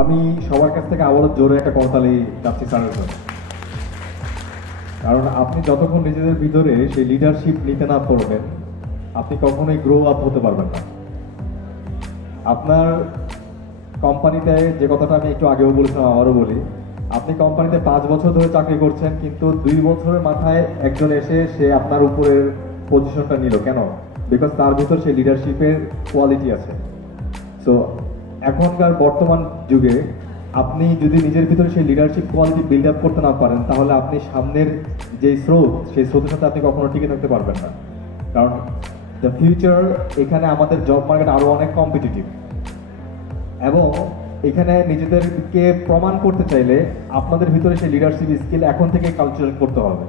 আমি সবার কাছ থেকে আবারও জোরে একটা করতালি চাচ্ছি স্যারের জন্য। কারণ আপনি যতক্ষণ নিজেদের ভিতরে সেই লিডারশিপ নিতে না পারবেন, আপনি কখনোই গ্রো আপ হতে পারবেন না। আপনার কোম্পানিতে যে কথাটা আমি একটু আগেও বলেছিলাম, আবারও বলি, আপনি কোম্পানিতে 5 বছর ধরে চাকরি করছেন, কিন্তু 2 বছরের মাথায় একজন এসে সে আপনার উপরের পজিশনটা নিল কেন? বিকজ তার ভিতর সেই লিডারশিপের কোয়ালিটি আছে। সো এখনকার বর্তমান যুগে আপনি যদি নিজের ভিতরে সেই লিডারশিপ কোয়ালিটি বিল্ড আপ করতে না পারেন, তাহলে আপনি সামনের যে স্রোত, সেই স্রোতের সাথে আপনি কখনো টিকে থাকতে পারবেন না। কারণ দ্য ফিউচার, এখানে আমাদের জব মার্কেট আরও অনেক কম্পিটিটিভ, এবং এখানে নিজেদেরকে প্রমাণ করতে চাইলে আপনাদের ভিতরে সেই লিডারশিপ স্কিল এখন থেকে কালচার করতে হবে।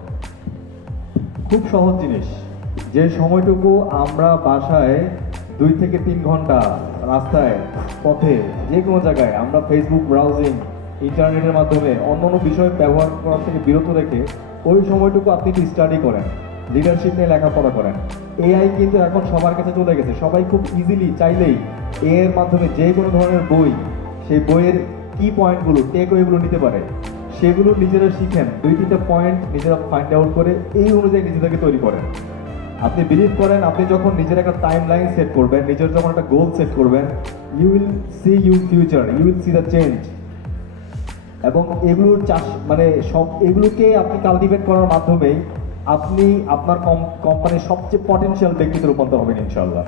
খুব সহজ জিনিস, যে সময়টুকু আমরা বাসায় 2 থেকে 3 ঘন্টা রাস্তায়, পথে, যে কোনো জায়গায় আমরা ফেসবুক ব্রাউজিং, ইন্টারনেটের মাধ্যমে অন্যান্য বিষয় ব্যবহার করার থেকে বিরত রেখে ওই সময়টুকু আপনি একটু স্টাডি করেন, লিডারশিপ নিয়ে লেখাপড়া করেন। এআই কিন্তু এখন সবার কাছে চলে গেছে, সবাই খুব ইজিলি চাইলেই এর মাধ্যমে যে কোনো ধরনের বই, সেই বইয়ের কি পয়েন্টগুলো, টেক ওয়েগুলো নিতে পারে। সেগুলো নিজেরা শিখেন, 2-3টা পয়েন্ট নিজেরা ফাইন্ড আউট করে এই অনুযায়ী নিজেদেরকে তৈরি করেন। আপনি বিলিভ করেন, আপনি যখন নিজের একটা টাইম লাইন সেট করবেন, নিজের যখন একটা গোল সেট করবেন, you will see you future, you will see the change. এবং এগুলোর চাষ মানে সব এগুলোকে আপনি কাল্টিভেট করার মাধ্যমেই আপনি আপনার কোম্পানির সবচেয়ে পটেনশিয়াল ব্যক্তিতে রূপান্তর হবেন ইনশাল্লাহ।